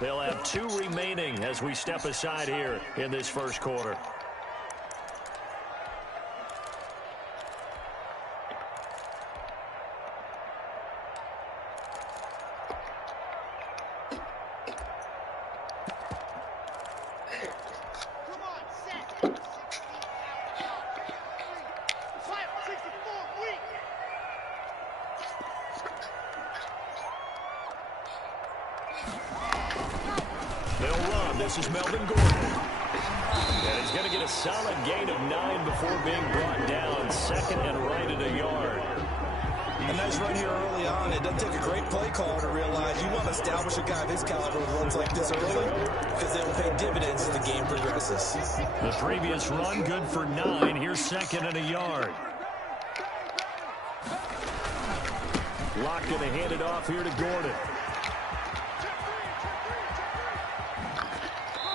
They'll have 2 remaining as we step aside here in this first quarter. This is Melvin Gordon. And he's going to get a solid gain of 9 before being brought down. Second and right at a yard. A nice run here early on. It doesn't take a great play caller to realize you want to establish a guy of his caliber with runs like this early because they will pay dividends as the game progresses. The previous run good for 9. Here's second and a yard. Locke going to hand it off here to Gordon.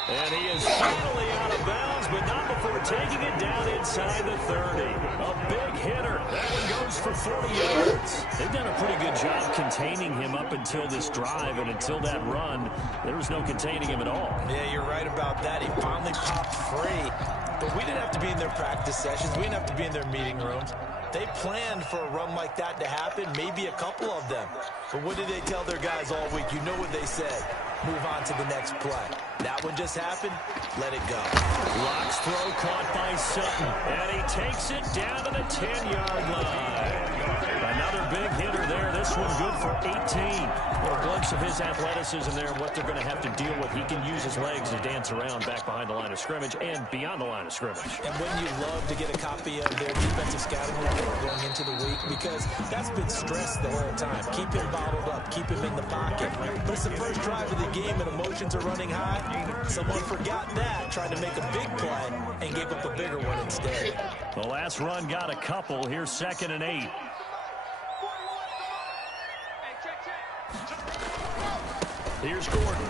And he is finally out of bounds, but not before taking it down inside the 30. A big hitter. That one goes for 40 yards. They've done a pretty good job containing him up until this drive, and until that run, there was no containing him at all. Yeah, you're right about that. He finally popped free. But we didn't have to be in their practice sessions. We didn't have to be in their meeting rooms. They planned for a run like that to happen, maybe a couple of them. But what did they tell their guys all week? You know what they said. Move on to the next play. That one just happened. Let it go. Locke's throw caught by Sutton. And he takes it down to the 10-yard line. Another big hitter there. This one good for 18. A glimpse of his athleticism there and what they're going to have to deal with. He can use his legs to dance around back behind the line of scrimmage and beyond the line of scrimmage. And when you love to get a copy of their defensive scouting report going into the week, because that's been stressed the whole time. Keep him bottled up. Keep him in the pocket. But it's the first drive of the game and emotions are running high. Someone forgot that, tried to make a big play, and gave up a bigger one instead. The last run got a couple. Here's second and 8. Here's Gordon.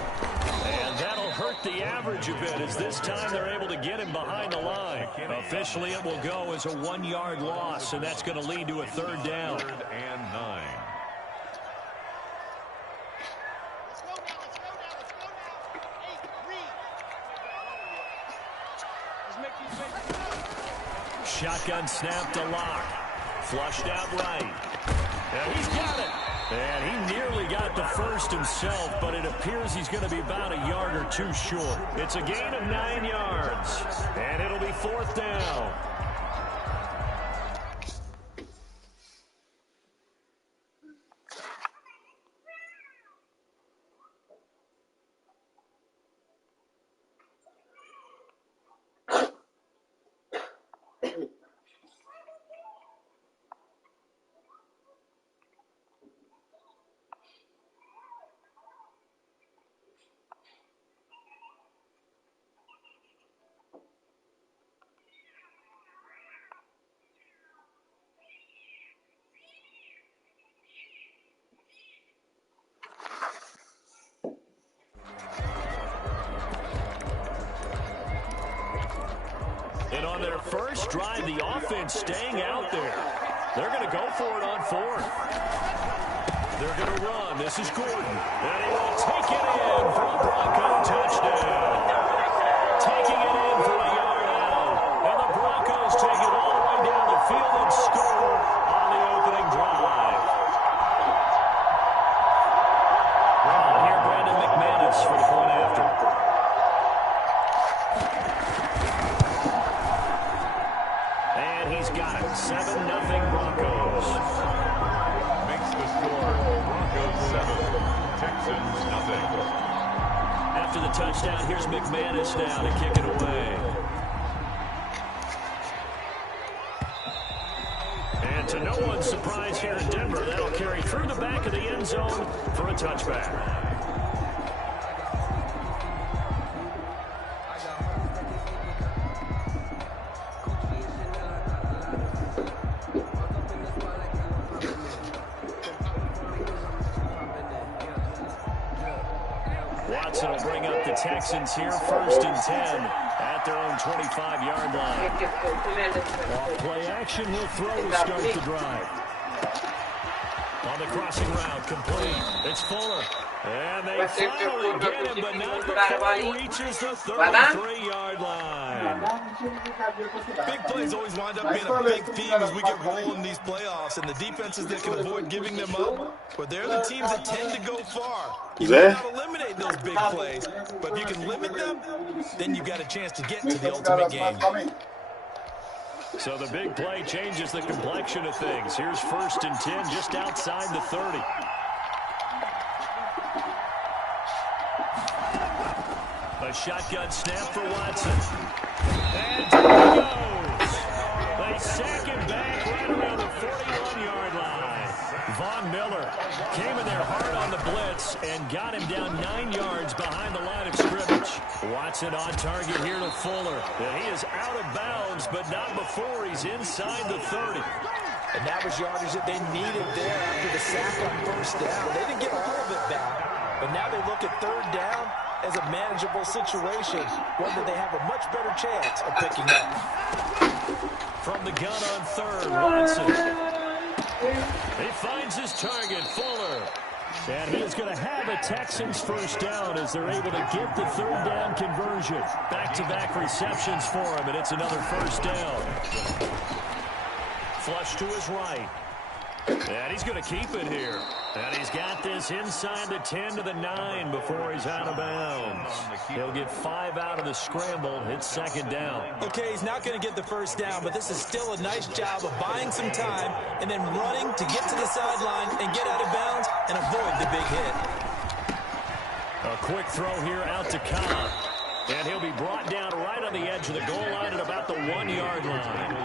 And that'll hurt the average a bit as this time they're able to get him behind the line. Officially, it will go as a 1-yard loss, and that's going to lead to a third down. 3rd and 9. Shotgun snap to Locke. Flushed out right. And he's got it. And he nearly got the first himself, but it appears he's going to be about a yard or 2 short. It's a gain of 9 yards. And it'll be 4th down. And on their first drive, the offense staying out there. They're going to go for it on 4th. They're going to run. This is Gordon. And he will take it in for a Bronco touchdown. Taking it in for a yard out. And the Broncos take it all the way down the field and score on the opening drive. Well, here, Brandon McManus for the point after. He's got it. 7-0 Broncos. Makes the score Broncos 7, Texans nothing. After the touchdown, here's McManus now to kick it away. And to no one's surprise here in Denver, that'll carry through the back of the end zone for a touchback. Watson will bring up the Texans here, 1st and 10 at their own 25-yard line. Off play action, he'll throw to start the drive. On the crossing route, complete. It's Fuller. And they finally get him, but not before he reaches the 33-yard line. Big plays always wind up being a big theme as we get rolling in these playoffs, and the defenses that can avoid giving them up, but they're the teams that tend to go far. You may not eliminate those big plays, but if you can limit them, then you've got a chance to get to the ultimate game. So the big play changes the complexion of things. Here's 1st and 10 just outside the 30. A shotgun snap for Watson. And there he goes. They sack him back right around the 41-yard line. Von Miller came in there hard on the blitz and got him down 9 yards behind the line of scrimmage. Watson on target here to Fuller. And he is out of bounds, but not before he's inside the 30. And that was yardage that they needed there after the sack on 1st down. They didn't get all of it back, but now they look at 3rd down as a manageable situation, one that they have a much better chance of picking up. From the gun on 3rd, Watson. He finds his target, Fuller. And he is going to have a Texans 1st down as they're able to get the 3rd down conversion. Back-to-back receptions for him, and it's another 1st down. Flush to his right. And he's going to keep it here. And he's got this inside the 10 to the 9 before he's out of bounds. He'll get 5 out of the scramble. It's 2nd down. Okay, he's not going to get the 1st down, but this is still a nice job of buying some time and then running to get to the sideline and get out of bounds and avoid the big hit. A quick throw here out to Cobb. And he'll be brought down right on the edge of the goal line at about the 1-yard line.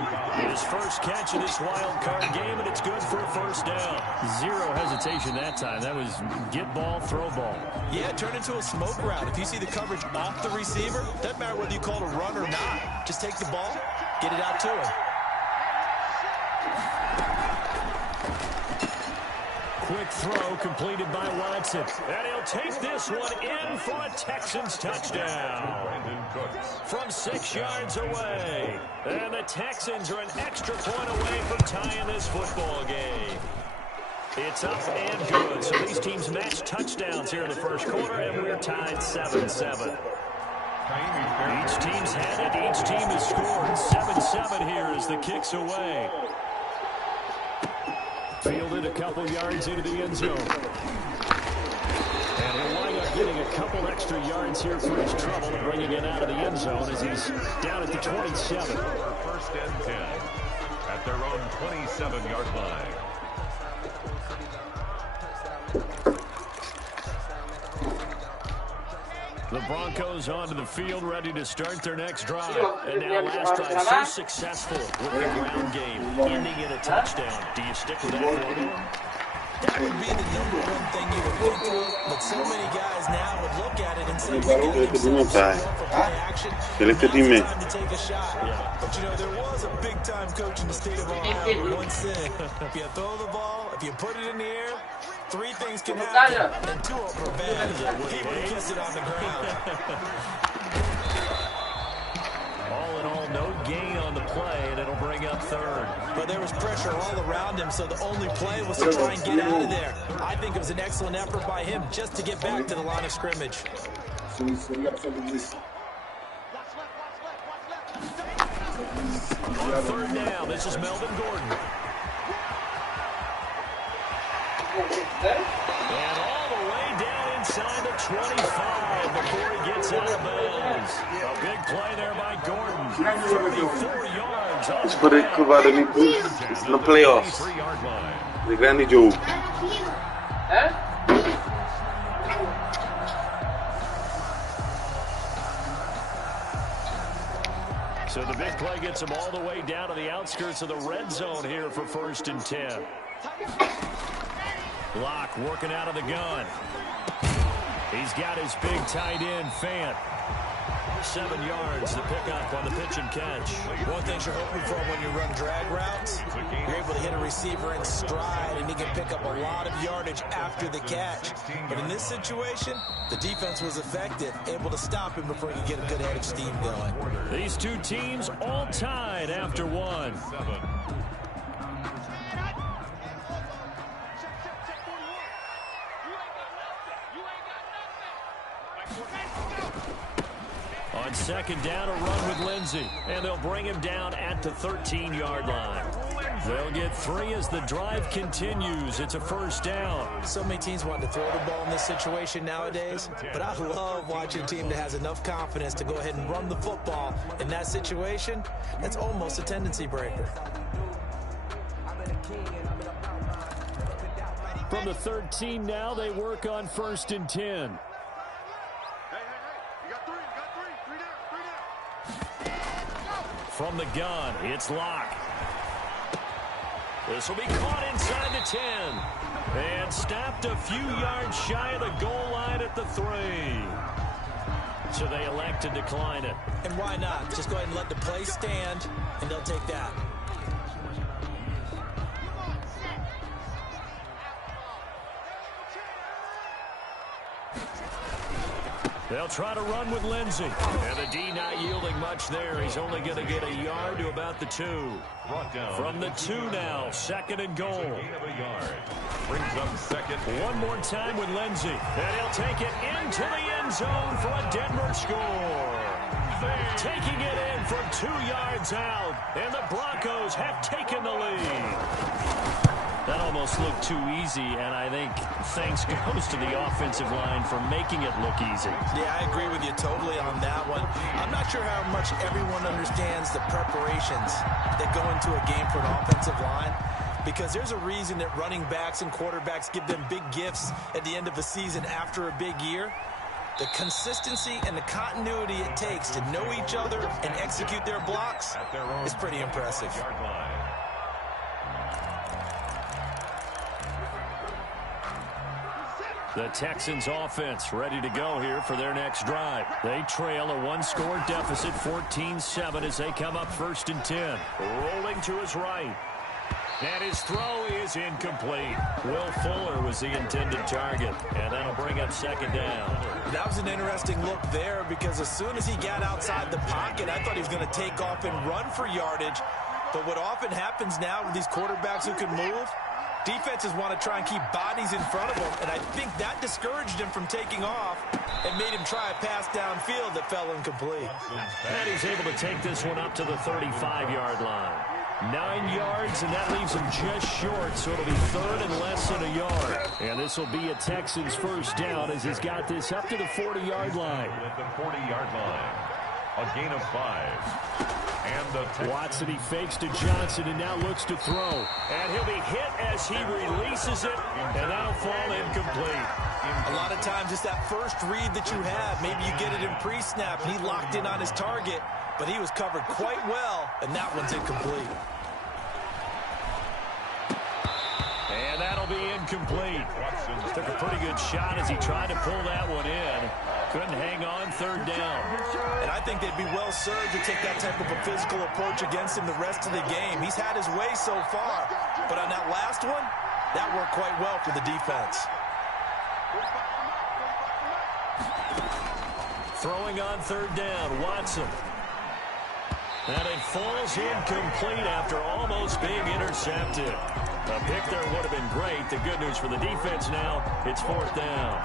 His first catch of this wild card game, and it's good for a 1st down. Zero hesitation that time. That was get ball, throw ball. Yeah, turn into a smoke route. If you see the coverage off the receiver, doesn't matter whether you call it a run or not. Just take the ball, get it out to him. Quick throw completed by Watson. And he'll take this one in for a Texans touchdown. From 6 yards away. And the Texans are an extra point away from tying this football game. It's up and good. So these teams match touchdowns here in the 1st quarter, and we're tied 7-7. Each team's had it. Each team has scored. 7-7 here as the kick's away. Fielded a couple yards into the end zone. And he'll wind up getting a couple extra yards here for his trouble and bringing it out of the end zone as he's down at the 27. 1st and 10 at their own 27-yard line. The Broncos onto the field, ready to start their next drive. And now last drive, so successful with the ground game, ending in a touchdown. Do you stick with that formula? That would be the #1 thing you would think of, but so many guys now would look at it and say, we got themselves for play action. Now's the time to take a shot. Yeah. But, you know, there was a big-time coach in the state of Ohio who once said, if you throw the ball, if you put it in the air, 3 things can happen, and 2 will prevent it. He would have kissed it on the ground. All in all, no gain on the play, and it'll bring up 3rd. But there was pressure all around him, so the only play was to try and get out of there. I think it was an excellent effort by him just to get back to the line of scrimmage. On 3rd down, this is Melvin Gordon. And all the way down inside the 25 before he gets out of bounds. A big play there by Gordon. 34 yards. Spre câteva de mici în playoffs. De grande jogo. So the big play gets him all the way down to the outskirts of the red zone here for 1st and 10. Locke working out of the gun. He's got his big tight end, Fant. 7 yards, the pickup on the pitch and catch. One thing you're hoping for when you run drag routes, you're able to hit a receiver in stride, and he can pick up a lot of yardage after the catch. But in this situation, the defense was effective, able to stop him before he could get a good head of steam going. These 2 teams all tied after 1. On second down, a run with Lindsey. And they'll bring him down at the 13-yard line. They'll get 3 as the drive continues. It's a first down. So many teams want to throw the ball in this situation nowadays, but I love watching a team that has enough confidence to go ahead and run the football. In that situation, that's almost a tendency breaker. From the 13 now, they work on 1st and 10. From the gun, it's Locke. This will be caught inside the 10. And stopped a few yards shy of the goal line at the 3. So they elect to decline it. And why not? Just go ahead and let the play stand, and they'll take that. They'll try to run with Lindsey. And the D not yielding much there. He's only going to get a yard to about the 2. From the 2 now, 2nd and goal. Brings up 2nd. One more time with Lindsey. And he'll take it into the end zone for a Denver score. Taking it in from 2 yards out. And the Broncos have taken the lead. That almost looked too easy, and I think thanks goes to the offensive line for making it look easy. Yeah, I agree with you totally on that one. I'm not sure how much everyone understands the preparations that go into a game for an offensive line, because there's a reason that running backs and quarterbacks give them big gifts at the end of a season after a big year. The consistency and the continuity it takes to know each other and execute their blocks is pretty impressive. The Texans offense ready to go here for their next drive. They trail a 1-score deficit, 14-7 as they come up 1st and 10. Rolling to his right. And his throw is incomplete. Will Fuller was the intended target. And that'll bring up 2nd down. That was an interesting look there, because as soon as he got outside the pocket, I thought he was going to take off and run for yardage. But what often happens now with these quarterbacks who can move, defenses want to try and keep bodies in front of them, and I think that discouraged him from taking off and made him try a pass downfield that fell incomplete. And he's able to take this one up to the 35-yard line. 9 yards, and that leaves him just short, so it'll be 3rd and less than a yard. And this will be a Texans first down as he's got this up to the 40-yard line. At the 40-yard line, a gain of 5. Watson, he fakes to Johnson and now looks to throw. And he'll be hit as he releases it, and that'll fall incomplete. A lot of times it's that first read that you have. Maybe you get it in pre-snap, and he locked in on his target, but he was covered quite well, and that one's incomplete. And that'll be incomplete. Took a pretty good shot as he tried to pull that one in. Couldn't hang on, 3rd down. And I think they'd be well served to take that type of a physical approach against him the rest of the game. He's had his way so far, but on that last one, that worked quite well for the defense. Throwing on 3rd down, Watson. And it falls incomplete after almost being intercepted. A pick there would have been great. The good news for the defense now, it's 4th down.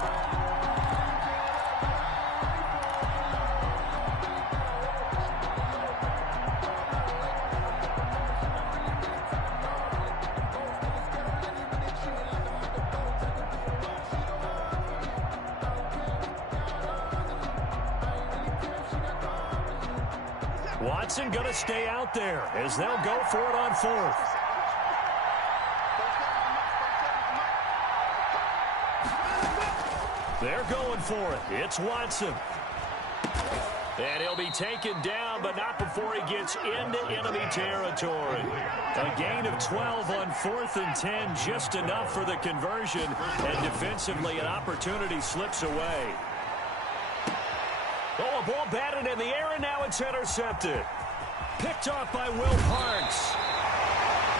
Watson going to stay out there as they'll go for it on 4th. They're going for it. It's Watson. And he'll be taken down, but not before he gets into enemy territory. A gain of 12 on 4th and 10, just enough for the conversion. And defensively, an opportunity slips away. Oh, a ball batted in the air, and now it's intercepted. Picked off by Will Parks.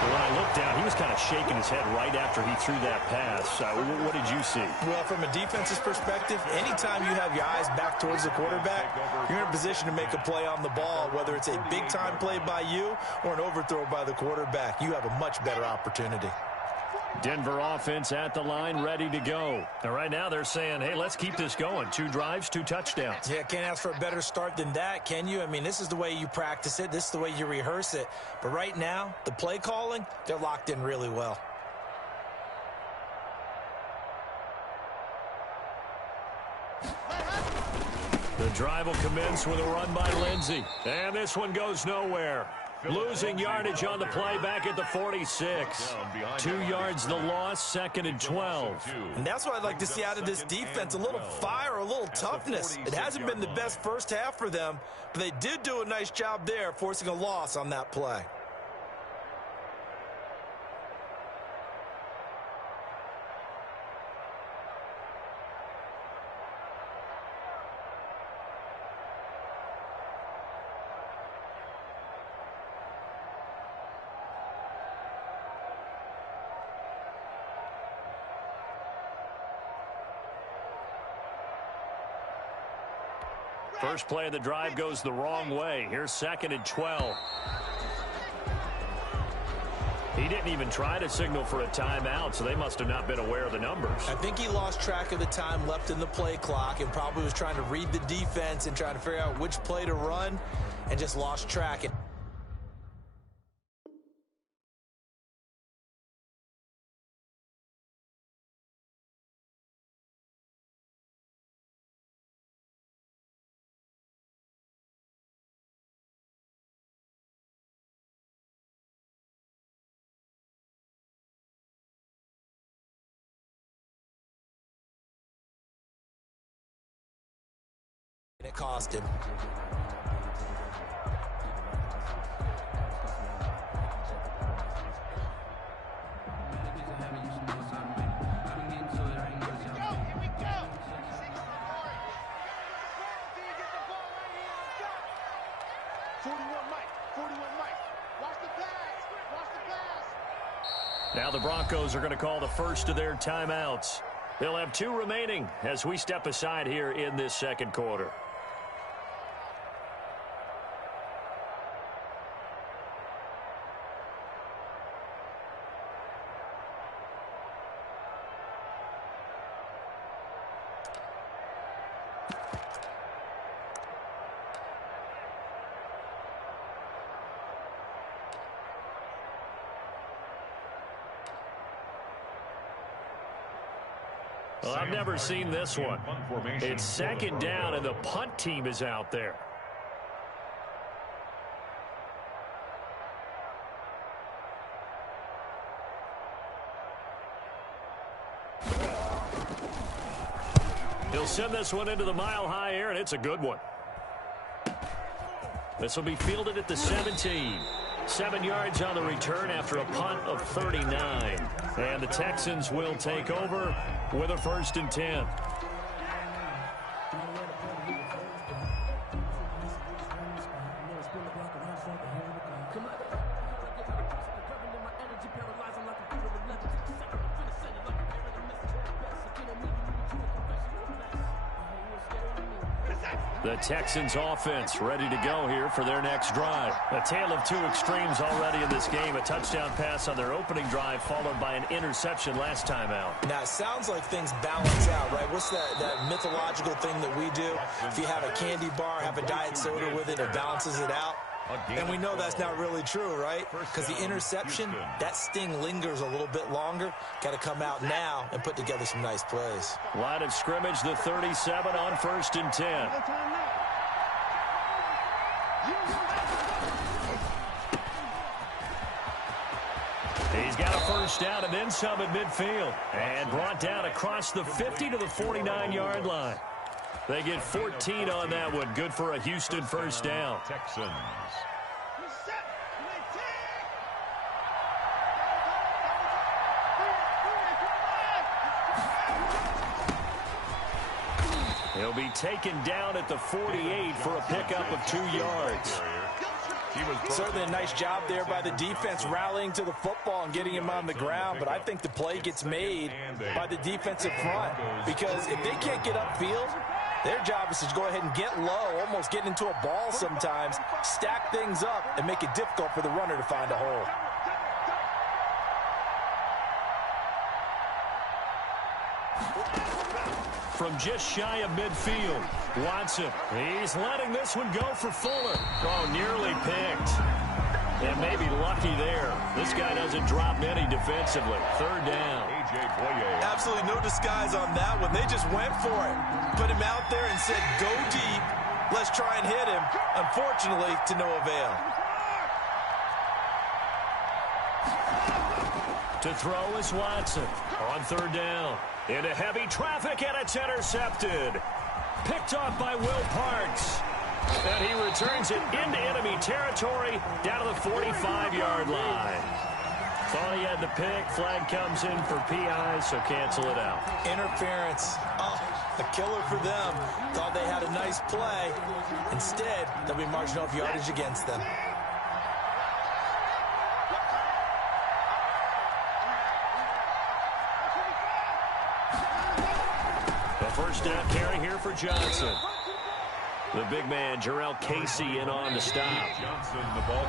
When I looked down, he was kind of shaking his head right after he threw that pass. What did you see? Well, from a defense's perspective, anytime you have your eyes back towards the quarterback, you're in a position to make a play on the ball, whether it's a big-time play by you or an overthrow by the quarterback. You have a much better opportunity. Denver offense at the line, ready to go. And right now they're saying, hey, let's keep this going. 2 drives, 2 touchdowns. Yeah, can't ask for a better start than that, can you? I mean, this is the way you practice it. This is the way you rehearse it. But right now, the play calling, they're locked in really well. The drive will commence with a run by Lindsey. And this one goes nowhere. Losing yardage on the play back at the 46. 2 yards the loss, 2nd and 12. And that's what I'd like to see out of this defense, a little fire, a little toughness. It hasn't been the best first half for them, but they did do a nice job there, forcing a loss on that play. First play of the drive goes the wrong way. Here's 2nd and 12. He didn't even try to signal for a timeout, so they must have not been aware of the numbers. I think he lost track of the time left in the play clock and probably was trying to read the defense and trying to figure out which play to run and just lost track. It cost him. Now the Broncos are going to call the first of their timeouts. They'll have 2 remaining as we step aside here in this second quarter. Well, I've never seen this one. It's 2nd down, and the punt team is out there. He'll send this one into the mile-high air, and it's a good one. This will be fielded at the 17. 7 yards on the return after a punt of 39. And the Texans will take over with a 1st and 10. The Texans offense ready to go here for their next drive. A tale of 2 extremes already in this game. A touchdown pass on their opening drive followed by an interception last time out. Now, it sounds like things balance out, right? What's that mythological thing that we do? If you have a candy bar, have a diet soda with it, it balances it out. And we know that's not really true, right? Because the interception, that sting lingers a little bit longer. Got to come out now and put together some nice plays. Line of scrimmage, the 37 on 1st and 10. He's got a first down and then some at midfield. And brought down across the 50 to the 49-yard line. They get 14 on that one. Good for a Houston first down. Texans. He'll be taken down at the 48 for a pickup of 2 yards. Certainly a nice job there by the defense rallying to the football and getting him on the ground, but I think the play gets made by the defensive front because if they can't get upfield, their job is to go ahead and get low, almost get into a ball sometimes, stack things up, and make it difficult for the runner to find a hole. from just shy of midfield. Watson, he's letting this one go for Fuller. Oh, nearly picked. And maybe lucky there. This guy doesn't drop many defensively. Third down. Absolutely no disguise on that one. They just went for it. Put him out there and said, go deep. Let's try and hit him. Unfortunately, to no avail. To throw is Watson on third down. Into heavy traffic, and it's intercepted. Picked off by Will Parks. And he returns it into enemy territory down to the 45-yard line. Thought he had the pick. Flag comes in for PI, so cancel it out. Interference. Oh, a killer for them. Thought they had a nice play. Instead, they'll be marching off yardage against them. The first down carry here for Johnson. The big man, Jarrell Casey, in on the stop.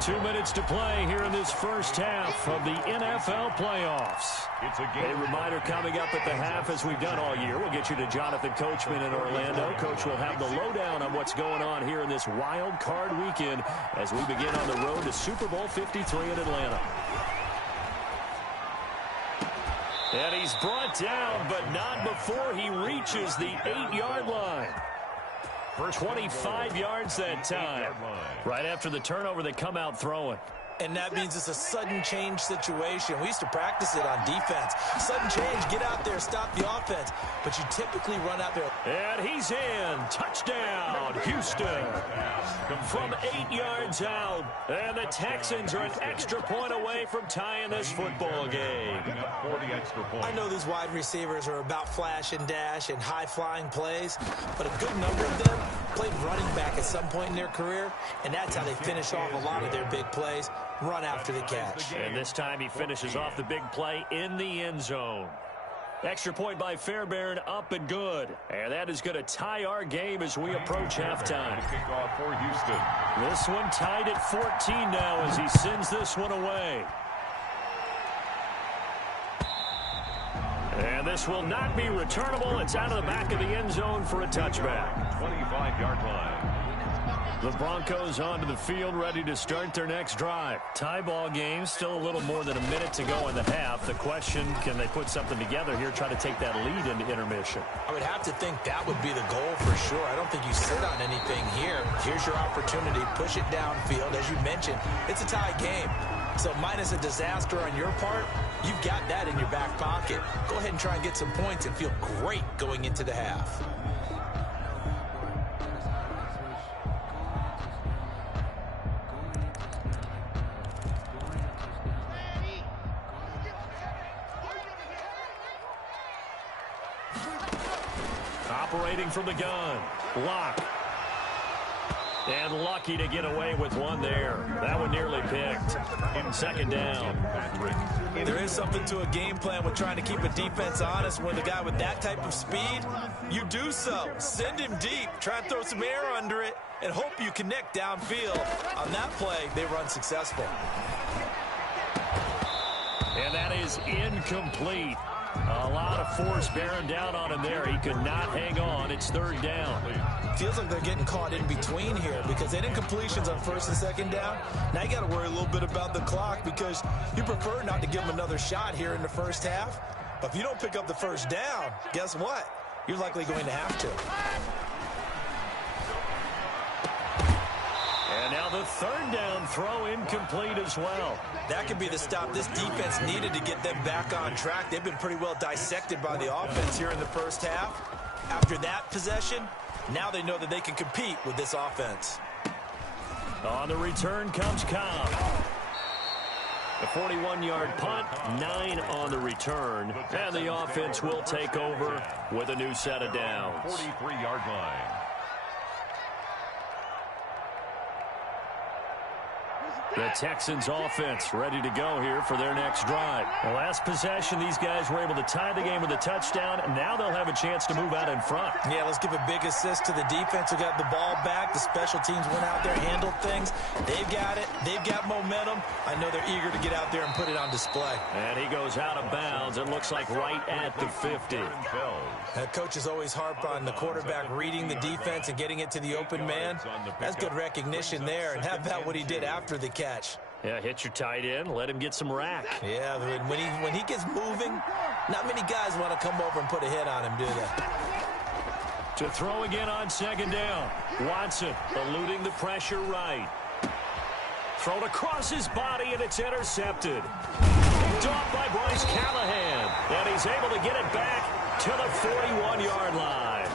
2 minutes to play here in this first half of the NFL playoffs. A reminder coming up at the half, as we've done all year. We'll get you to Jonathan Coachman in Orlando. Coach will have the lowdown on what's going on here in this wild card weekend as we begin on the road to Super Bowl 53 in Atlanta. And he's brought down, but not before he reaches the 8-yard line. For 25 yards that time. Right after the turnover, they come out throwing. And that means it's a sudden change situation. We used to practice it on defense. Sudden change, get out there, stop the offense. But you typically run out there. And he's in. Touchdown, Houston. From 8 yards out. And the Texans are an extra point away from tying this football game. I know these wide receivers are about flash and dash and high-flying plays, but a good number of them played running back at some point in their career, and that's how they finish off a lot of their big plays. Run after the catch. And this time he finishes off the big play in the end zone. Extra point by Fairbairn, up and good. And that is going to tie our game as we approach halftime. Kickoff for Houston. This one tied at 14 now as he sends this one away. And this will not be returnable. It's out of the back of the end zone for a touchback. 25-yard line. The Broncos onto the field, ready to start their next drive. Tie ball game, still a little more than a minute to go in the half. The question, can they put something together here, try to take that lead into intermission? I would have to think that would be the goal for sure. I don't think you sit on anything here. Here's your opportunity. Push it downfield. As you mentioned, it's a tie game. So minus a disaster on your part, you've got that in your back pocket. Go ahead and try and get some points and feel great going into the half. Operating from the gun. Lock. And lucky to get away with one there. That one nearly picked. In second down. There is something to a game plan with trying to keep a defense honest. When the guy with that type of speed, you do so. Send him deep. Try and throw some air under it and hope you connect downfield. On that play, they run successful. And that is incomplete. A lot of force bearing down on him there. He could not hang on. It's third down. Feels like they're getting caught in between here because they didn't completions on first and second down. Now you got to worry a little bit about the clock because you prefer not to give them another shot here in the first half. But if you don't pick up the first down, guess what? You're likely going to have to. And now the third down throw incomplete as well. That could be the stop this defense needed to get them back on track. They've been pretty well dissected by the offense here in the first half. After that possession, now they know that they can compete with this offense. On the return comes Cobb. The 41-yard punt, 9 on the return. And the offense will take over with a new set of downs. 43-yard line. The Texans offense ready to go here for their next drive. The last possession, these guys were able to tie the game with a touchdown, and now they'll have a chance to move out in front. Yeah, let's give a big assist to the defense who got the ball back. The special teams went out there, handled things. They've got it. They've got momentum. I know they're eager to get out there and put it on display. And he goes out of bounds. It looks like right at the 50. Coaches always harp on the quarterback reading the defense and getting it to the open man. That's good recognition there. And how about what he did after the catch? Yeah, hit your tight end, let him get some rack. Yeah, when he gets moving, not many guys want to come over and put a hit on him, do they? To throw again on second down. Watson eluding the pressure right. Thrown across his body, and it's intercepted. Picked off by Bryce Callahan. And he's able to get it back to the 41-yard line.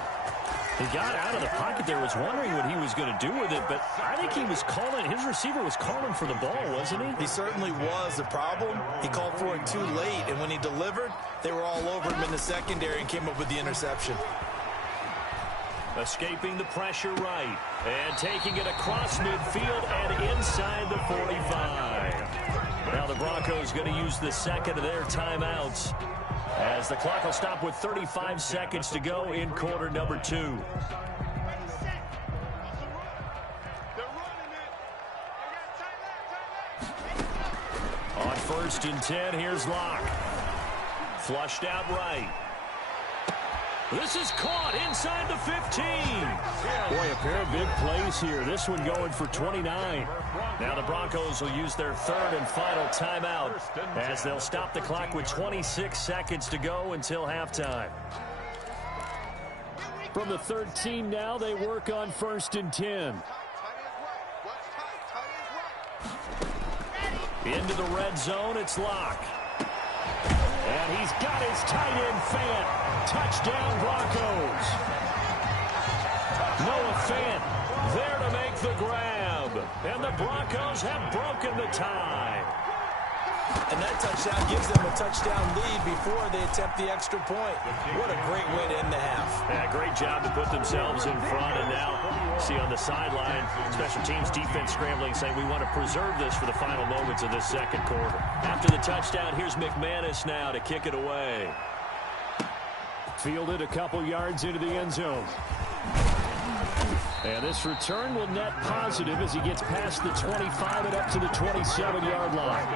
He got out of the pocket there, was wondering what he was going to do with it, but I think he was calling, his receiver was calling for the ball, wasn't he? He certainly was. The problem, he called for it too late, and when he delivered, they were all over him in the secondary and came up with the interception. Escaping the pressure right, and taking it across midfield and inside the 45. Now the Broncos going to use the second of their timeouts, as the clock will stop with 35 seconds to go in quarter number 2. On 1st and 10, here's Locke. Flushed out right. This is caught inside the 15. Boy, a pair of big plays here. This one going for 29. Now the Broncos will use their third and final timeout, as they'll stop the clock with 26 seconds to go until halftime. From the 13 now, they work on 1st and 10. Into the red zone, it's Locke. And he's got his tight end Fant. Touchdown, Broncos. Noah Fant there to make the grab. And the Broncos have broken the tie. And that touchdown gives them a touchdown lead before they attempt the extra point. What a great way to end the half. Yeah, great job to put themselves in front. And now, see on the sideline, special teams defense scrambling, saying we want to preserve this for the final moments of this second quarter. After the touchdown, here's McManus now to kick it away. Fielded a couple yards into the end zone. And this return will net positive as he gets past the 25 and up to the 27-yard line.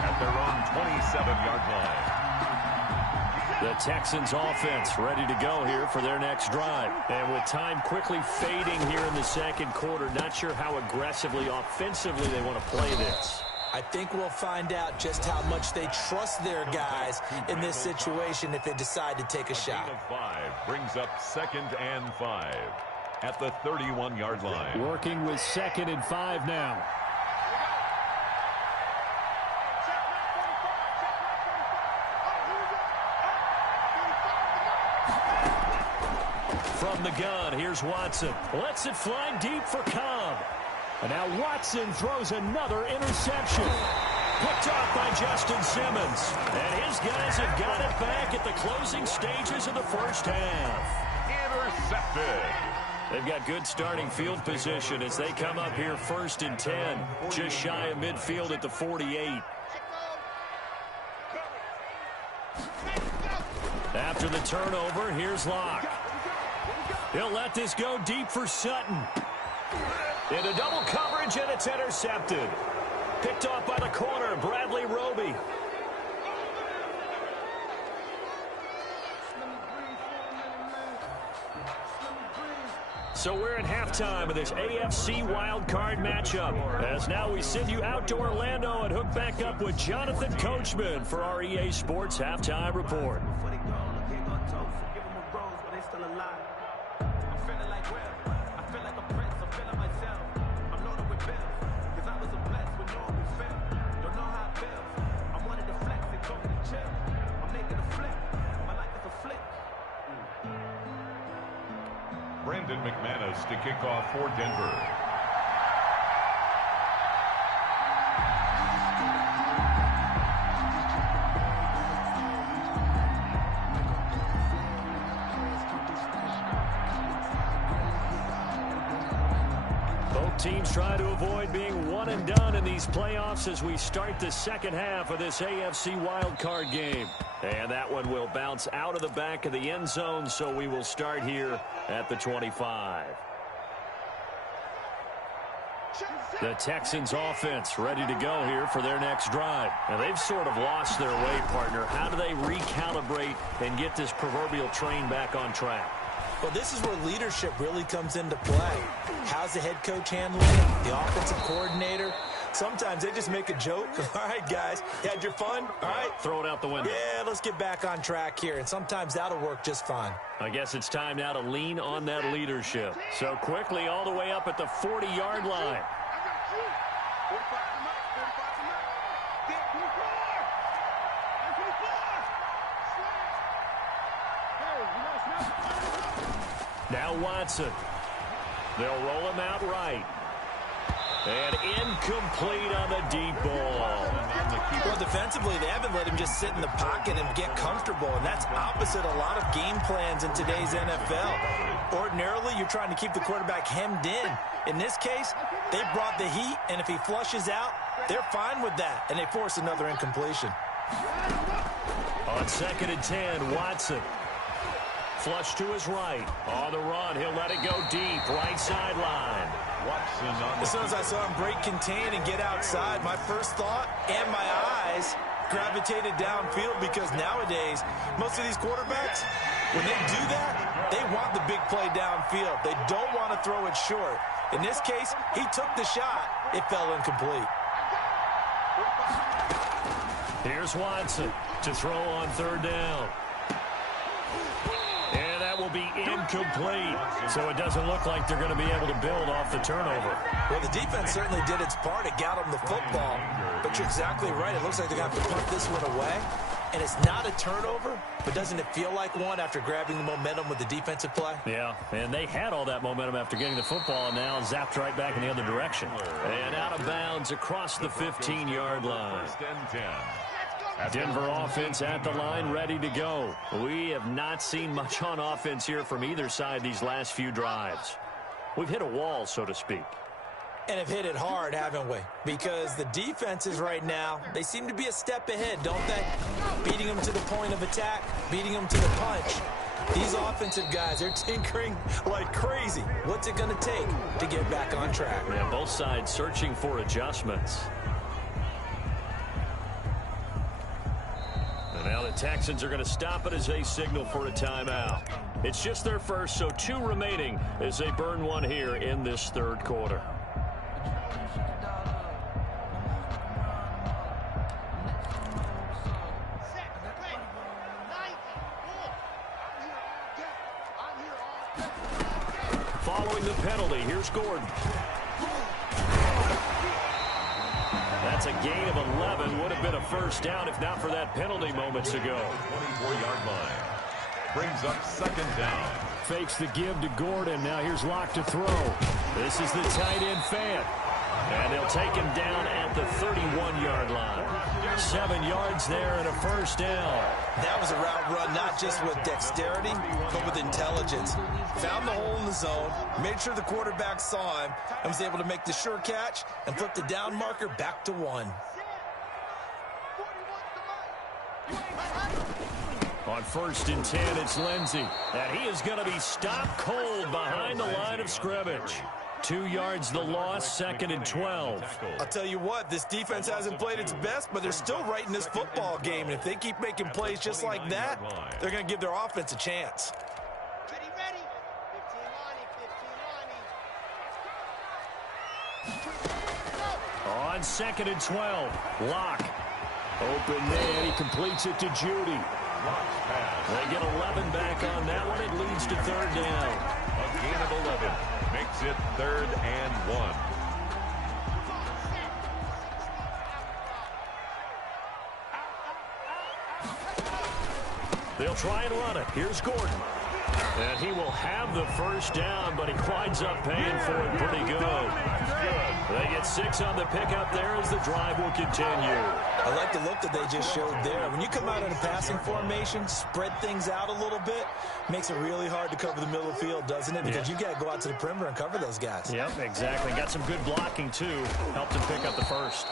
At their own 27-yard line. The Texans offense ready to go here for their next drive. And with time quickly fading here in the second quarter, not sure how aggressively, offensively they want to play this. I think we'll find out just how much they trust their guys in this situation if they decide to take a shot. Gain of 5 brings up 2nd and 5 at the 31-yard line. Working with 2nd and 5 now. From the gun, here's Watson. Lets it fly deep for Cobb. And now Watson throws another interception. Picked off by Justin Simmons. And his guys have got it back at the closing stages of the first half. Intercepted. They've got good starting field position as they come up here 1st and 10. Just shy of midfield at the 48. After the turnover, here's Locke. He'll let this go deep for Sutton. Into double coverage, and it's intercepted. Picked off by the corner, Bradley Roby. So we're at halftime of this AFC wildcard matchup. As now we send you out to Orlando and hook back up with Jonathan Coachman for our EA Sports Halftime Report. McManus to kick off for Denver. teams try to avoid being one and done in these playoffs as we start the second half of this AFC wildcard game. And that one will bounce out of the back of the end zone, so we will start here at the 25. The Texans offense ready to go here for their next drive. Now, they've sort of lost their way, partner. How do they recalibrate and get this proverbial train back on track? Well, this is where leadership really comes into play. How's the head coach handling it? The offensive coordinator? Sometimes they just make a joke. All right, guys, you had your fun? All right. Throw it out the window. Yeah, let's get back on track here. And sometimes that'll work just fine. I guess it's time now to lean on that leadership. So quickly all the way up at the 40-yard line. Now Watson. They'll roll him out right. And incomplete on the deep ball. Well, defensively, they haven't let him just sit in the pocket and get comfortable, and that's opposite a lot of game plans in today's NFL. Ordinarily, you're trying to keep the quarterback hemmed in. In this case, they brought the heat, and if he flushes out, they're fine with that, and they force another incompletion. On 2nd and 10, Watson. Flush to his right. On the run, he'll let it go deep, right sideline. As soon as I saw him break contain and get outside, my first thought and my eyes gravitated downfield, because nowadays, most of these quarterbacks, when they do that, they want the big play downfield. They don't want to throw it short. In this case, he took the shot. It fell incomplete. Here's Watson to throw on 3rd down. And that will be incomplete. So it doesn't look like they're going to be able to build off the turnover. Well, the defense certainly did its part. It got them the football. But you're exactly right. It looks like they're going to have to punt this one away. And it's not a turnover, but doesn't it feel like one after grabbing the momentum with the defensive play? Yeah, and they had all that momentum after getting the football, and now zapped right back in the other direction. And out of bounds across the 15-yard line. Denver offense at the line, ready to go. We have not seen much on offense here from either side these last few drives. We've hit a wall, so to speak. And have hit it hard, haven't we? Because the defenses right now, they seem to be a step ahead, don't they? Beating them to the point of attack, beating them to the punch. These offensive guys, they're tinkering like crazy. What's it going to take to get back on track? Yeah, both sides searching for adjustments. And now the Texans are going to stop it as they signal for a timeout. It's just their first, so 2 remaining as they burn one here in this 3rd quarter. Following the penalty, here's Gordon. That's a gain of 11. Would have been a first down if not for that penalty moments ago. 24-yard line. Brings up 2nd down. Fakes the give to Gordon. Now here's Locke to throw. This is the tight end Fant. And they'll take him down at the 31-yard line. 7 yards there and a first down. That was a route run, not just with dexterity, but with intelligence. Found the hole in the zone, made sure the quarterback saw him, and was able to make the sure catch and flip the down marker back to 1. On 1st and 10, it's Lindsey. And he is going to be stopped cold behind the line of scrimmage. 2 yards the loss, 2nd and 12. I'll tell you what, this defense hasn't played its best, but they're still right in this football game. And if they keep making plays just like that, they're going to give their offense a chance. Ready. 15 on On 2nd and 12, Locke. Open man, he completes it to Judy. They get 11 back on that one. It leads to 3rd down. A gain of 11 makes it 3rd and 1. They'll try and run it. Here's Gordon. And he will have the first down, but he winds up paying for it pretty good. They get 6 on the pickup there as the drive will continue. I like the look that they just showed there. When you come out in a passing formation, spread things out a little bit, makes it really hard to cover the middle of the field, doesn't it? Because you got to go out to the perimeter and cover those guys. Yep, exactly. Got some good blocking, too. Helped him pick up the first.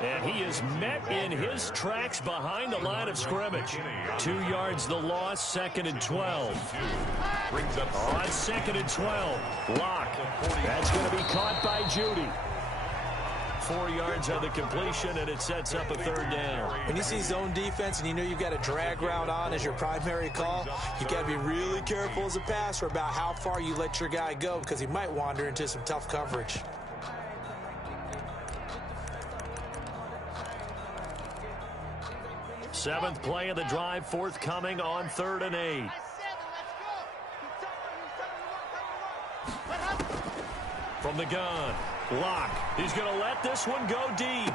And he is met in his tracks behind the line of scrimmage. 2 yards the loss, 2nd and 12. On 2nd and 12, Locke. That's going to be caught by Judy. 4 yards on the completion, and it sets up a 3rd down. When you see zone defense and you know you've got a drag route on as your primary call, you got to be really careful as a passer about how far you let your guy go because he might wander into some tough coverage. Seventh play of the drive, forthcoming on 3rd and 8. From the gun, Locke. He's going to let this one go deep.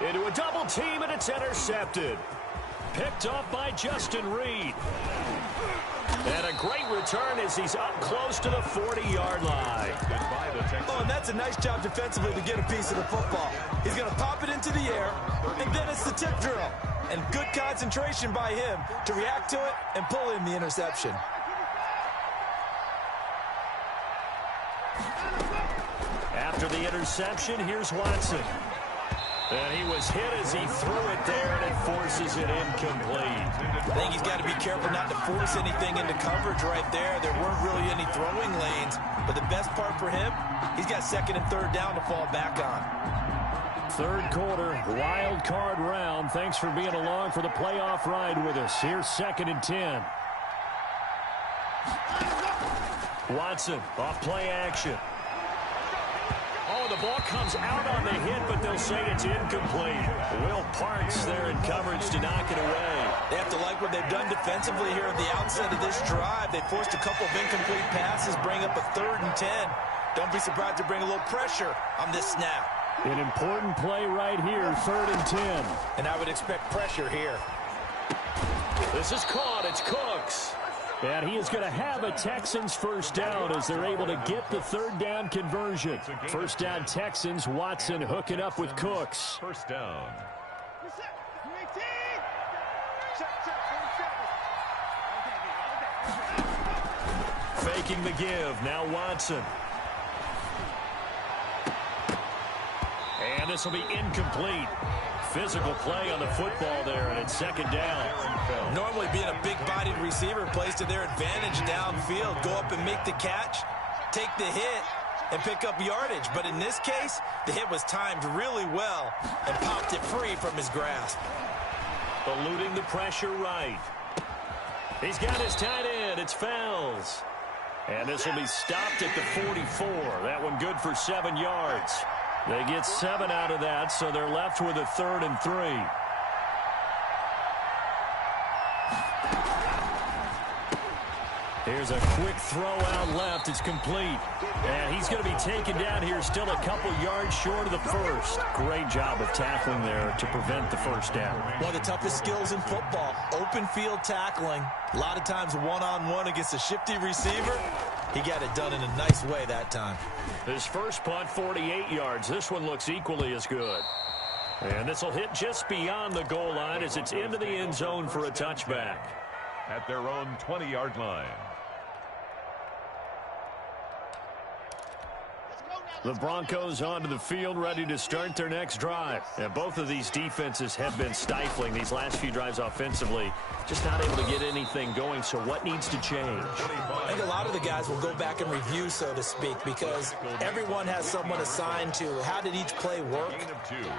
Into a double team, and it's intercepted. Picked off by Justin Reed. And a great return as he's up close to the 40-yard line. Oh, and that's a nice job defensively to get a piece of the football. He's going to pop it into the air, and then it's the tip drill. And good concentration by him to react to it and pull in the interception. After the interception, here's Watson. And he was hit as he threw it there, and it forces it incomplete. I think he's got to be careful not to force anything into coverage right there. There weren't really any throwing lanes. But the best part for him, he's got 2nd and 3rd down to fall back on. 3rd quarter, wild card round. Thanks for being along for the playoff ride with us. Here's 2nd and 10. Watson, off play action. Oh, the ball comes out on the hit, but they'll say it's incomplete. Will Parks there in coverage to knock it away. They have to like what they've done defensively here at the outset of this drive. They forced a couple of incomplete passes, bring up a 3rd and 10. Don't be surprised to bring a little pressure on this snap. An important play right here, 3rd and 10. And I would expect pressure here. This is caught. It's Cooks. And he is going to have a Texans first down as they're able to get the 3rd down conversion. First down Texans, Watson hooking up with Cooks. First down. Faking the give, now Watson. And this will be incomplete. Physical play on the football there, and it's 2nd down. Normally being a big-bodied receiver plays to their advantage downfield. Go up and make the catch, take the hit, and pick up yardage. But in this case, the hit was timed really well and popped it free from his grasp. Eluding the pressure right. He's got his tight end. It's Fells. And this will be stopped at the 44. That one good for 7 yards. They get 7 out of that, so they're left with a 3rd and 3. Here's a quick throw out left. It's complete. And he's going to be taken down here still a couple yards short of the first. Great job of tackling there to prevent the first down. One of the toughest skills in football, open field tackling. A lot of times one-on-one against a shifty receiver. He got it done in a nice way that time. His first punt, 48 yards. This one looks equally as good. And this will hit just beyond the goal line as it's into the end zone for a touchback. At their own 20-yard line. The Broncos onto the field, ready to start their next drive. And both of these defenses have been stifling these last few drives offensively. Just not able to get anything going, so what needs to change? I think a lot of the guys will go back and review, so to speak, because everyone has someone assigned to how did each play work.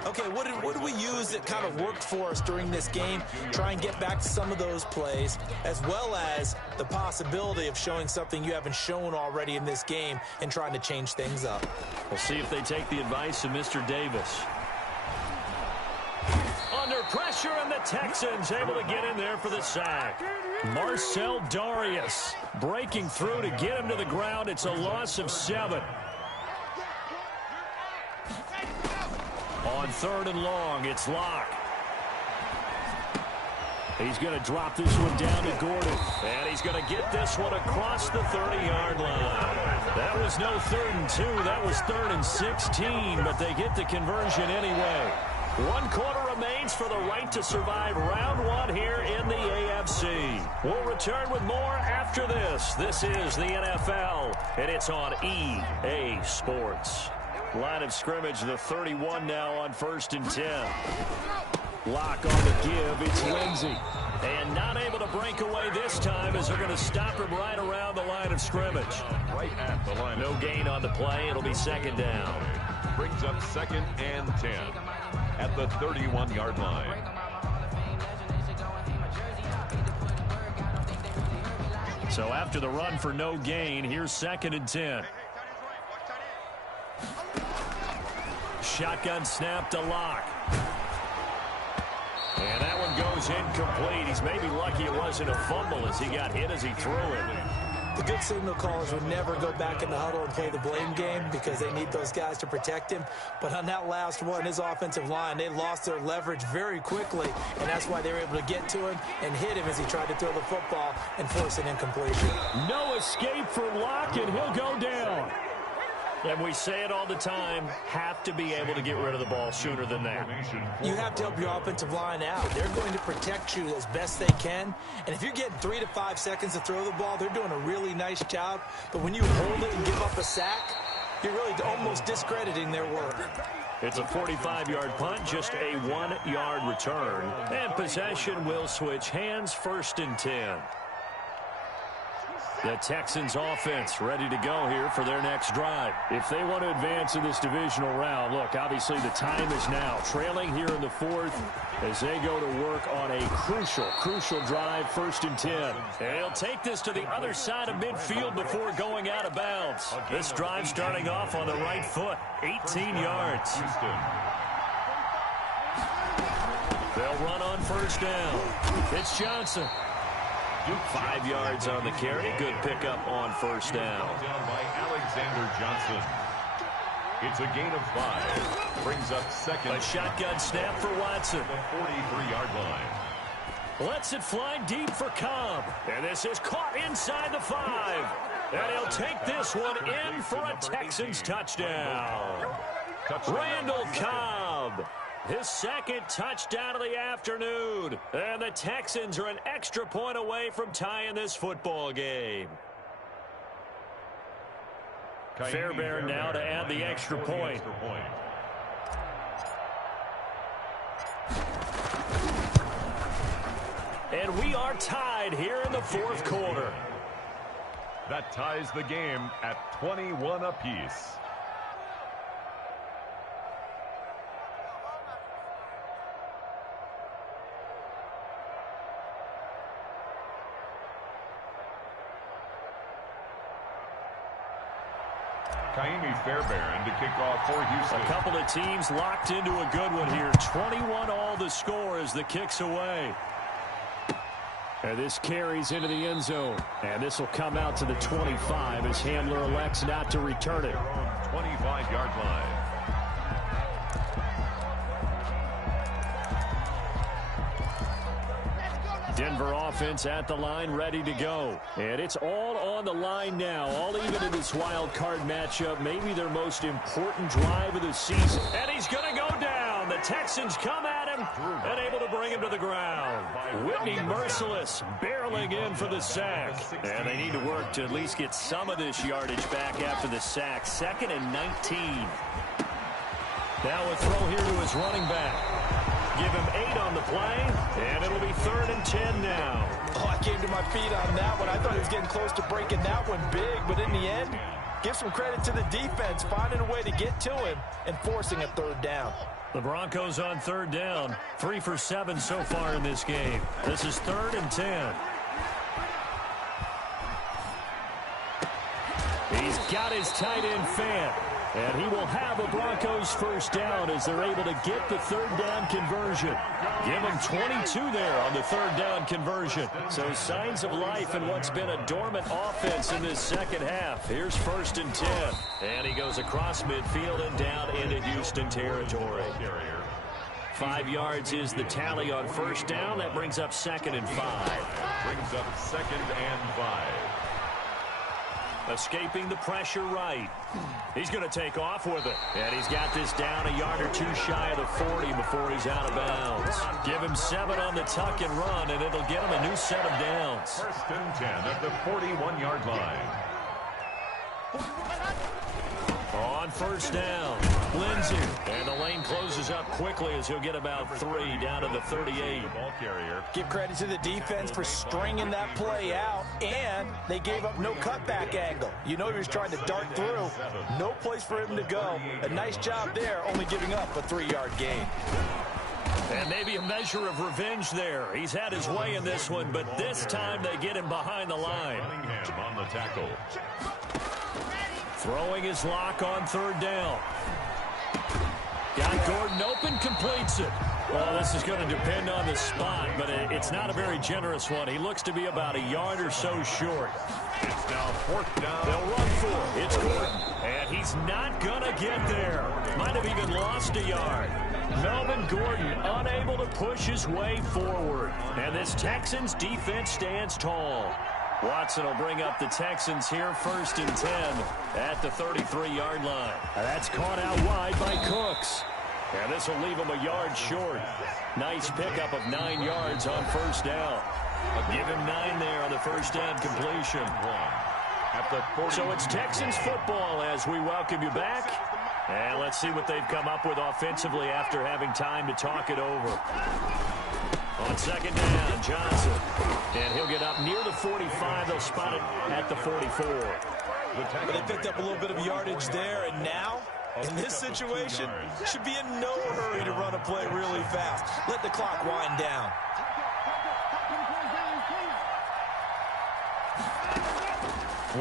Okay, what did we use that kind of worked for us during this game? Try and get back to some of those plays, as well as the possibility of showing something you haven't shown already in this game and trying to change things up. We'll see if they take the advice of Mr. Davis. Under pressure, and the Texans able to get in there for the sack. Marcel Darius breaking through to get him to the ground. It's a loss of 7. On 3rd and long, it's Locke. He's going to drop this one down to Gordon. And he's going to get this one across the 30-yard line. That was no 3rd and 2. That was 3rd and 16, but they get the conversion anyway. 1 quarter remains for the right to survive round 1 here in the AFC. We'll return with more after this. This is the NFL, and it's on EA Sports. Line of scrimmage, the 31 now on 1st and 10. Lock on the give, it's Lindsey. And not able to break away this time as they're going to stop him right around the line of scrimmage. Right at the line. No gain on the play. It'll be 2nd down. Brings up 2nd and 10 at the 31-yard line. So after the run for no gain, here's 2nd and 10. Shotgun snap to Lock. And that one goes incomplete. He's maybe lucky it wasn't a fumble as he got hit as he threw it. The good signal callers would never go back in the huddle and play the blame game because they need those guys to protect him. But on that last one, his offensive line, they lost their leverage very quickly, and that's why they were able to get to him and hit him as he tried to throw the football and force an incompletion. No escape for Locke, and he'll go down. And we say it all the time, have to be able to get rid of the ball sooner than that. You have to help your offensive line out. They're going to protect you as best they can. And if you're getting 3 to 5 seconds to throw the ball, they're doing a really nice job. But when you hold it and give up a sack, you're really almost discrediting their work. It's a 45-yard punt, just a 1-yard return. And possession will switch hands, 1st and 10. The Texans offense ready to go here for their next drive. If they want to advance in this divisional round, look, obviously the time is now. Trailing here in the 4th as they go to work on a crucial drive, 1st and 10. And he'll take this to the other side of midfield before going out of bounds. This drive starting off on the right foot, 18 yards. They'll run on 1st down. It's Johnson. 5 yards on the carry. Good pickup on 1st down. Down by Alexander Johnson. It's a gain of 5. Brings up 2nd. A shotgun snap for Watson. The 43-yard line. Lets it fly deep for Cobb. And this is caught inside the 5. And he'll take this one in for a Texans touchdown. Randall Cobb. His 2nd touchdown of the afternoon. And the Texans are an extra point away from tying this football game. Fairbairn now to add the extra point. And we are tied here in the 4th quarter. That ties the game at 21 apiece. Fairbairn to kick off for Houston. A couple of teams locked into a good one here. 21 all the score as the kick's away. And this carries into the end zone. And this will come out to the 25 as Handler elects not to return it. 25-yard line. Denver offense at the line, ready to go. And it's all on the line now, all even in this wild card matchup, maybe their most important drive of the season. And he's going to go down. The Texans come at him and able to bring him to the ground. Whitney Merciless barreling in for the sack. And they need to work to at least get some of this yardage back after the sack. 2nd and 19. Now a throw here to his running back. Give him 8 on the play, and it'll be 3rd and 10 now. Oh, I came to my feet on that one. I thought he was getting close to breaking that one big, but in the end, give some credit to the defense, finding a way to get to him and forcing a 3rd down. The Broncos on 3rd down, 3 for 7 so far in this game. This is 3rd and 10. He's got his tight end Fant. And he will have a Broncos 1st down as they're able to get the 3rd down conversion. Give him 22 there on the 3rd down conversion. So signs of life in what's been a dormant offense in this 2nd half. Here's 1st and 10. And he goes across midfield and down into Houston territory. 5 yards is the tally on first down. That brings up 2nd and 5. Brings up 2nd and 5. Escaping the pressure right. He's going to take off with it. And he's got this down a yard or two shy of the 40 before he's out of bounds. Give him 7 on the tuck and run, and it'll get him a new set of downs. 1st and 10 at the 41-yard line. On first down, Lindsay. And the lane closes up quickly as he'll get about 3 down to the 38. Ball carrier. Give credit to the defense for stringing that play out, and they gave up no cutback angle. You know he was trying to dart through. No place for him to go. A nice job there, only giving up a 3-yard gain. And maybe a measure of revenge there. He's had his way in this one, but this time they get him behind the line. Cunningham on the tackle. Throwing his lock on 3rd down. Got Gordon open, completes it. Well, this is going to depend on the spot, but it's not a very generous one. He looks to be about a yard or so short. It's now 4th down. They'll run for it. It's Gordon. And he's not going to get there. Might have even lost a yard. Melvin Gordon unable to push his way forward. And this Texans defense stands tall. Watson will bring up the Texans here 1st and 10 at the 33-yard line. That's caught out wide by Cooks. And this will leave him a yard short. Nice pickup of 9 yards on 1st down. I'll give him 9 there on the 1st down completion. At the 40. So it's Texans football as we welcome you back. And let's see what they've come up with offensively after having time to talk it over. On 2nd down, Johnson. And he'll get up near the 45. They'll spot it at the 44. But they picked up a little bit of yardage there, and now, in this situation, should be in no hurry to run a play really fast. Let the clock wind down.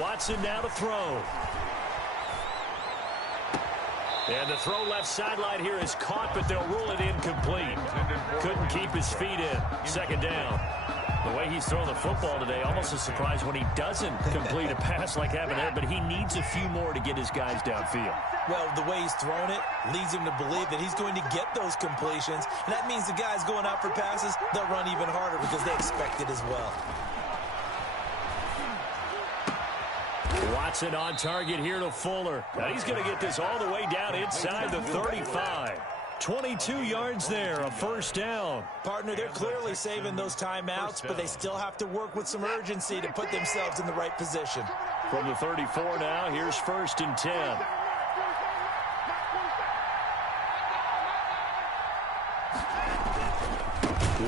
Watson now to throw. And the throw left sideline here is caught, but they'll rule it incomplete. Couldn't keep his feet in. 2nd down. The way he's throwing the football today, almost a surprise when he doesn't complete a pass like having there, but he needs a few more to get his guys downfield. Well, the way he's thrown it leads him to believe that he's going to get those completions. And that means the guys going out for passes, they'll run even harder because they expect it as well. Watson on target here to Fuller. Now he's going to get this all the way down inside the 35. 22 yards there, a 1st down. Partner, they're clearly saving those timeouts, but they still have to work with some urgency to put themselves in the right position. From the 34 now, here's 1st and 10.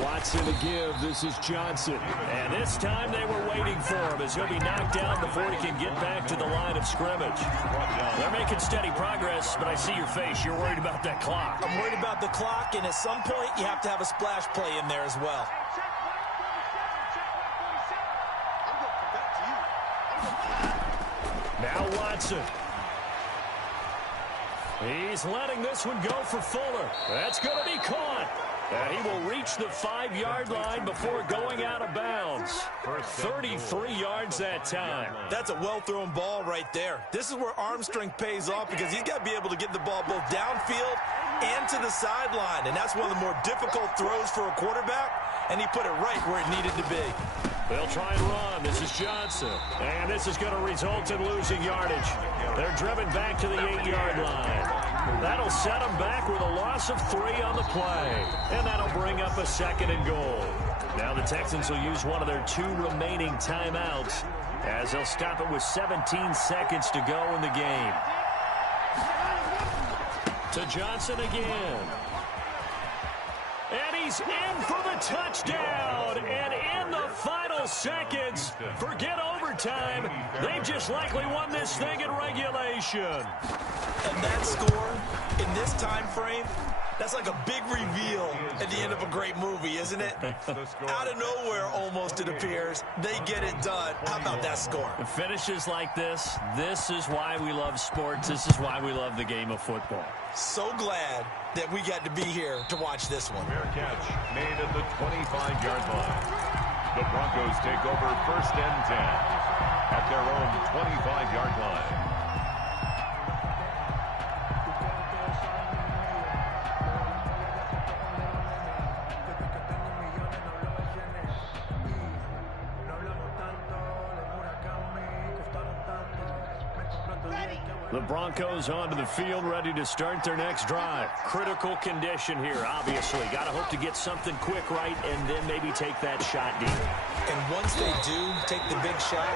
Watson to give. This is Johnson. And this time they were waiting for him as he'll be knocked down before he can get back to the line of scrimmage. They're making steady progress, but I see your face. You're worried about that clock. I'm worried about the clock, and at some point you have to have a splash play in there as well. Now Watson. He's letting this one go for Fuller. That's going to be caught. And he will reach the 5-yard line before going out of bounds. 33 yards that time. That's a well-thrown ball right there. This is where arm strength pays off because he's got to be able to get the ball both downfield and to the sideline. And that's one of the more difficult throws for a quarterback, and he put it right where it needed to be. They'll try and run. This is Johnson. And this is going to result in losing yardage. They're driven back to the 8-yard line. That'll set them back with a loss of 3 on the play. And that'll bring up a 2nd and goal. Now the Texans will use one of their 2 remaining timeouts as they'll stop it with 17 seconds to go in the game. To Johnson again. And he's in for the touchdown. And in the final seconds, forget overtime. They've just likely won this thing in regulation. And that score in this time frame, that's like a big reveal at the end of a great movie, isn't it? Out of nowhere, almost, it appears. They get it done. How about that score? Finishes like this is why we love sports. This is why we love the game of football. So glad that we got to be here to watch this one. Fair catch made at the 25-yard line. The Broncos take over 1st and 10 at their own 25-yard line. The Broncos onto the field, ready to start their next drive. Critical condition here, obviously. Got to hope to get something quick right and then maybe take that shot deep. And once they do take the big shot,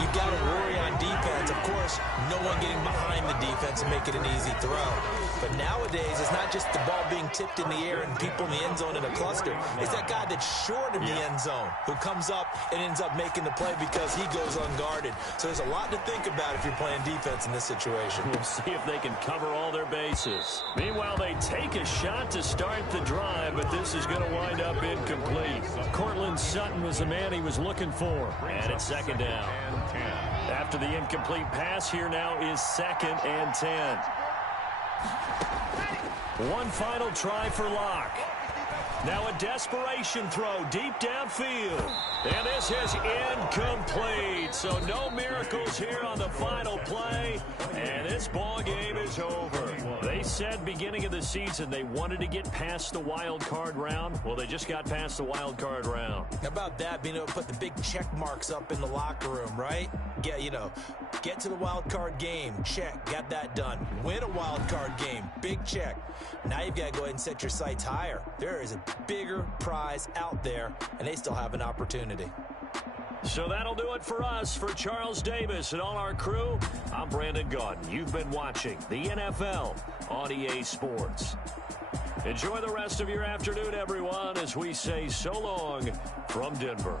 you've got to worry on defense. Of course, no one getting behind the defense and make it an easy throw. But nowadays, it's not just the ball being tipped in the air and people in the end zone in a cluster. It's that guy that's short of the end zone who comes up and ends up making the play because he goes unguarded. So there's a lot to think about if you're playing defense in this situation. We'll see if they can cover all their bases. Meanwhile, they take a shot to start the drive, but this is going to wind up incomplete. Cortland Sutton was the man he was looking for. And it's second down. After the incomplete pass, here now is 2nd and 10. One final try for Locke. Now a desperation throw deep downfield. And this is incomplete. So no miracles here on the final play. And this ball game is over. They said beginning of the season they wanted to get past the wild card round. Well, they just got past the wild card round. How about that, being able to put the big check marks up in the locker room, right? Get to the wild card game. Check. Got that done. Win a wild card game. Big check. Now you've got to go ahead and set your sights higher. There is a bigger prize out there, and they still have an opportunity. So that'll do it for us. For Charles Davis and all our crew, I'm Brandon Gaudin. You've been watching the NFL on EA Sports. Enjoy the rest of your afternoon, everyone, as we say so long from Denver.